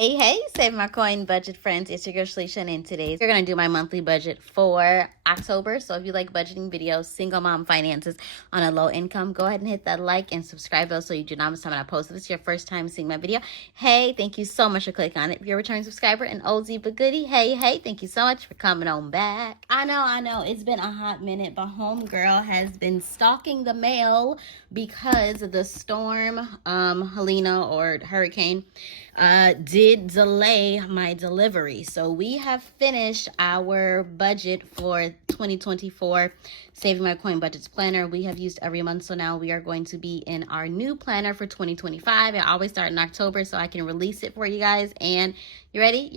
Hey, Save My Coin budget friends. It's your girl Shalisha, and today we're going to do my monthly budget for October. So if you like budgeting videos, single mom finances on a low income, go ahead and hit that like and subscribe bell so you do not miss time when I post. If it's your first time seeing my video, hey, thank you so much for clicking on it. If you're a returning subscriber and oldie but goodie, hey, thank you so much for coming on back. I know, it's been a hot minute, but homegirl has been stalking the mail because of the storm, Helena or hurricane, did delay my delivery. So we have finished our budget for 2024 Saving My Coin Budgets Planner. We have used every month, so now we are going to be in our new planner for 2025. I always start in October so I can release it for you guys. And you ready?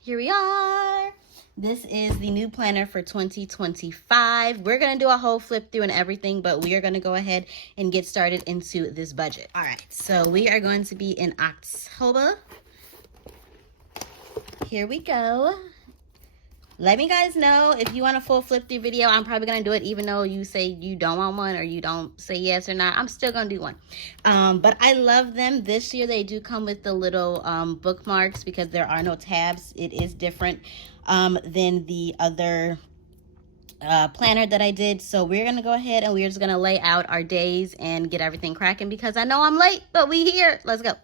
Here we are. This is the new planner for 2025. We're going to do a whole flip through and everything, but we are going to go ahead and get started into this budget. All right, so we are going to be in October. Here we go. Let me guys know if you want a full flip through video. I'm probably going to do it even though you say you don't want one or you don't say yes or not. I'm still going to do one. But I love them. This year they do come with the little bookmarks because there are no tabs. It is different than the other planner that I did. So we're going to go ahead and we're just going to lay out our days and get everything cracking because I know I'm late, but we here. Let's go.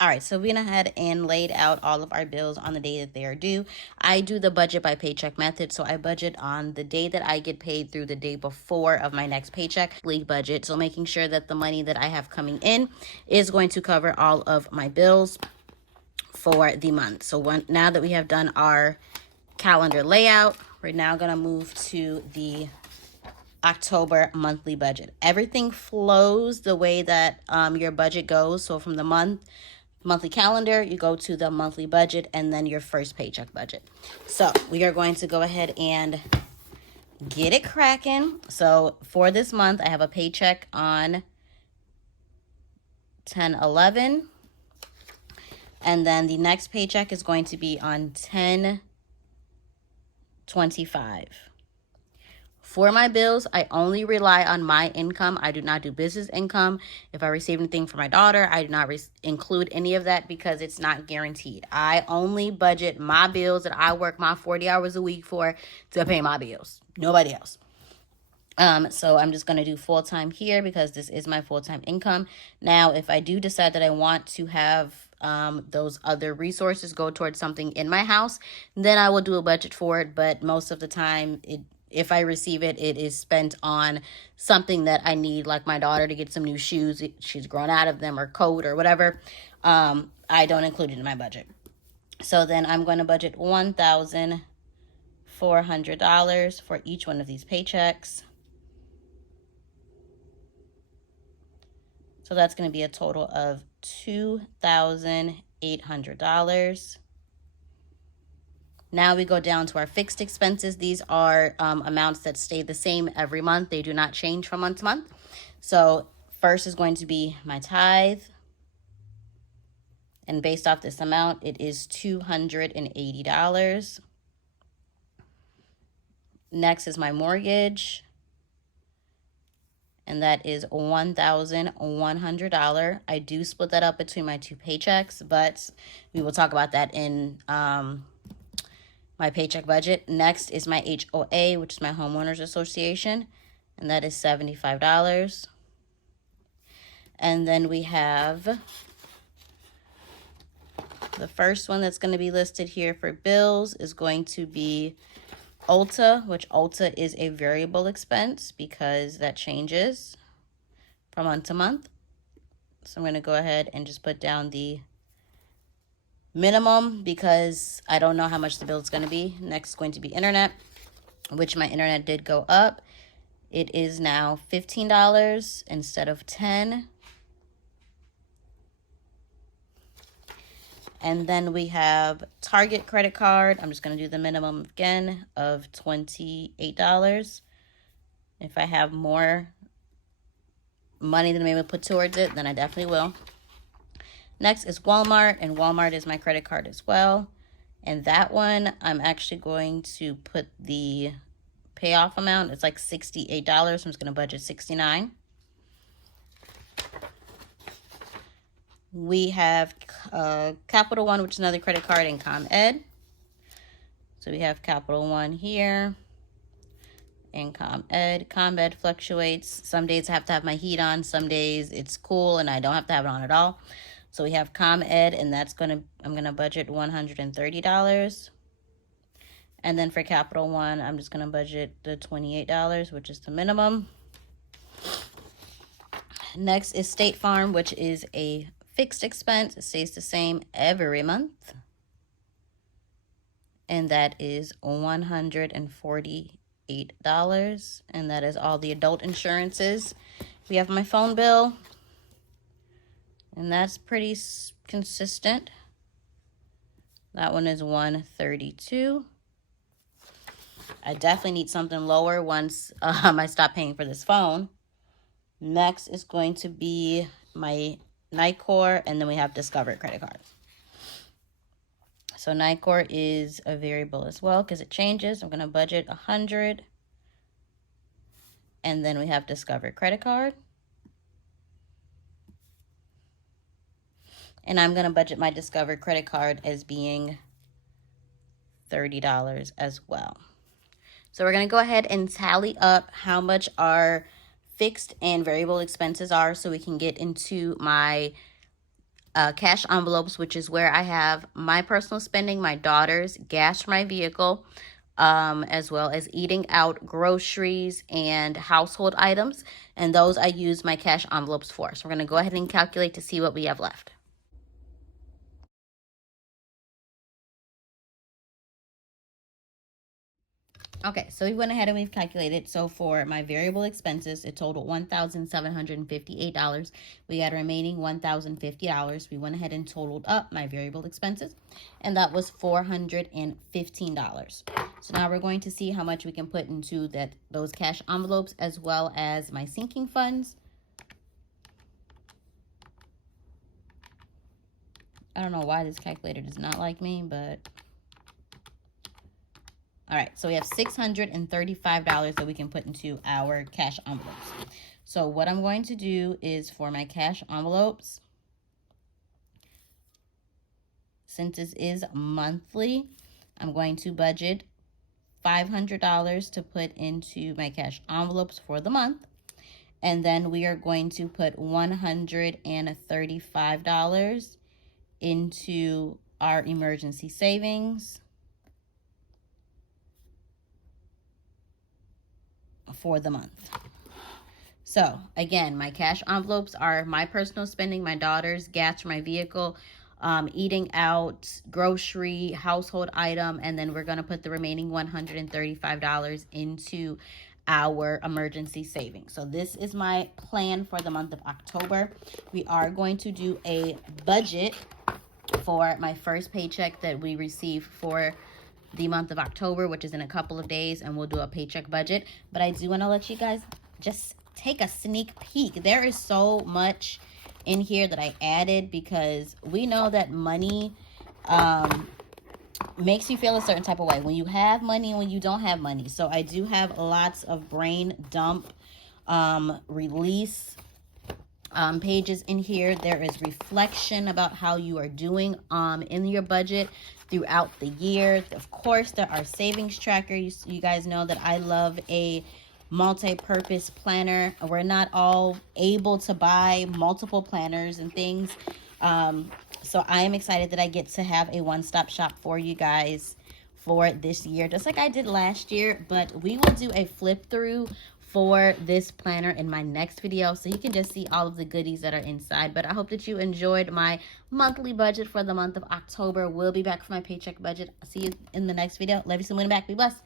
All right, so we went ahead and laid out all of our bills on the day that they are due. I do the budget by paycheck method, so I budget on the day that I get paid through the day before of my next paycheck. League budget, so making sure that the money that I have coming in is going to cover all of my bills for the month. So now that we have done our calendar layout, we're now going to move to the October monthly budget. Everything flows the way that your budget goes. So from the monthly calendar, you go to the monthly budget and then your first paycheck budget. So we are going to go ahead and get it cracking. So for this month, I have a paycheck on 10/11, and then the next paycheck is going to be on 10/25. For my bills, I only rely on my income. I do not do business income. If I receive anything from my daughter, I do not include any of that because it's not guaranteed. I only budget my bills that I work my 40 hours a week for to pay my bills. Nobody else. So I'm just going to do full-time here because this is my full-time income. Now, if I do decide that I want to have those other resources go towards something in my house, then I will do a budget for it. But most of the time, if I receive it, it is spent on something that I need, like my daughter to get some new shoes. She's grown out of them, or coat or whatever. I don't include it in my budget. So then I'm going to budget $1,400 for each one of these paychecks. So that's going to be a total of $2,800. Now we go down to our fixed expenses. These are amounts that stay the same every month. They do not change from month to month. So first is going to be my tithe. And based off this amount, it is $280. Next is my mortgage. And that is $1,100. I do split that up between my two paychecks, but we will talk about that in my paycheck budget. Next is my HOA, which is my homeowners association, and that is $75. And then we have the first one that's going to be listed here for bills is going to be Ulta, which Ulta is a variable expense because that changes from month to month. So I'm going to go ahead and just put down the minimum because I don't know how much the bill is going to be. Next is going to be internet, which my internet did go up. It is now $15 instead of $10. And then we have Target credit card. I'm just going to do the minimum again of $28. If I have more money than I'm able to put towards it, then I definitely will. Next is Walmart, and Walmart is my credit card as well. And that one, I'm actually going to put the payoff amount. It's like $68. I'm just going to budget $69. We have Capital One, which is another credit card, and ComEd. So we have Capital One here and ComEd. ComEd fluctuates. Some days I have to have my heat on. Some days it's cool and I don't have to have it on at all. So we have ComEd, and I'm gonna budget $130. And then for Capital One, I'm just gonna budget the $28, which is the minimum. Next is State Farm, which is a fixed expense. It stays the same every month. And that is $148. And that is all the adult insurances. We have my phone bill. And that's pretty consistent. That one is $132. I definitely need something lower once I stop paying for this phone. Next is going to be my NICOR, and then we have Discover credit cards. So NICOR is a variable as well because it changes. I'm going to budget $100. And then we have Discover credit card. And I'm going to budget my Discover credit card as being $30 as well. So we're going to go ahead and tally up how much our fixed and variable expenses are so we can get into my cash envelopes, which is where I have my personal spending, my daughter's, gas for my vehicle, as well as eating out, groceries, and household items. And those I use my cash envelopes for. So we're going to go ahead and calculate to see what we have left. Okay, so we went ahead and we've calculated. So for my variable expenses, it totaled $1,758. We had remaining $1,050. We went ahead and totaled up my variable expenses, and that was $415. So now we're going to see how much we can put into those cash envelopes as well as my sinking funds. I don't know why this calculator does not like me, but... All right, so we have $635 that we can put into our cash envelopes. So what I'm going to do is for my cash envelopes, since this is monthly, I'm going to budget $500 to put into my cash envelopes for the month. And then we are going to put $135 into our emergency savings for the month. So again, my cash envelopes are my personal spending, my daughter's, gas for my vehicle, eating out, grocery, household item, and then we're going to put the remaining $135 into our emergency savings. So this is my plan for the month of October. We are going to do a budget for my first paycheck that we receive for the month of October, which is in a couple of days, and we'll do a paycheck budget. But I do want to let you guys just take a sneak peek. There is so much in here that I added because we know that money makes you feel a certain type of way when you have money and when you don't have money. So I do have lots of brain dump release pages in here. There is reflection about how you are doing in your budget throughout the year. Of course, there are savings tracker. You guys know that I love a multi-purpose planner. We're not all able to buy multiple planners and things. So I am excited that I get to have a one-stop shop for you guys for this year, just like I did last year. But we will do a flip through for this planner in my next video, so you can just see all of the goodies that are inside. But I hope that you enjoyed my monthly budget for the month of October. We'll be back for my paycheck budget. I'll see you in the next video. Love you so much. Back. Be blessed.